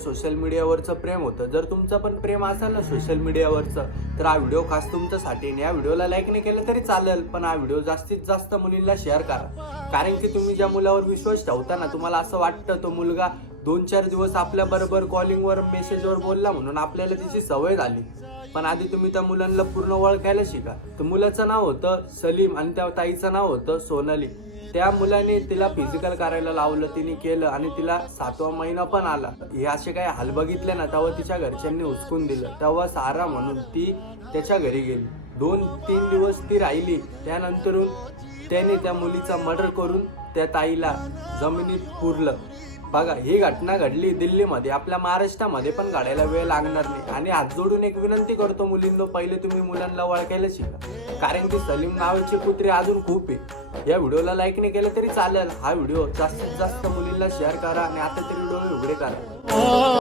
Social मीडियावरचं प्रेम होतं. जर तुमचं पण प्रेम असेल ना सोशल मीडियावरचं, तर हा व्हिडिओ खास तुमच्यासाठी. या व्हिडिओला लाईक नाही केलं तरी चालेल, पण हा व्हिडिओ जास्तीत जास्त मुलींना शेअर करा. कारण की तुम्ही ज्या मुलावर विश्वास ठेवता ना, तुम्हाला असं वाटतं तो मुलगा 2-4 दिवस आपल्याबरोबर कॉलिंगवर मेसेजवर बोलला म्हणून आपल्याला तिची सवय झाली. पण आधी तुम्ही त्या मुलांना पूर्ण ओळखायला शिका. तर मुलाचं नाव होतं सलीम आणि त्या ताईचं नाव होतं सोनाली. त्या मुलाने तिला फिजिकल करायला लावलं, तिने केलं आणि तिला 7वा महिना पण आला. हे असे काही हाल बघितले ना, तेव्हा तिच्या घरच्यांनी उचकून दिलं. तेव्हा सारा म्हणून ती त्याच्या घरी गेली. 2-3 दिवस ती राहिली. त्यानंतरून त्याने त्या मुलीचा मर्डर करून त्या ताईला जमिनीत पुरलं. बघा, ही घटना घडली दिल्लीमध्ये. आपल्या महाराष्ट्रामध्ये पण घडायला वेळ लागणार नाही. आणि हात जोडून एक विनंती करतो मुलींनो, पहिले तुम्ही मुलांना ओळखायला शिका. कारण की सलीम नावाचे कुत्रे अजून खूप आहे. या व्हिडिओला लाईक नाही केलं तरी चालेल. हा व्हिडिओ जास्तीत जास्त मुलींना शेअर करा आणि आता तरी डोळे उघडे करा.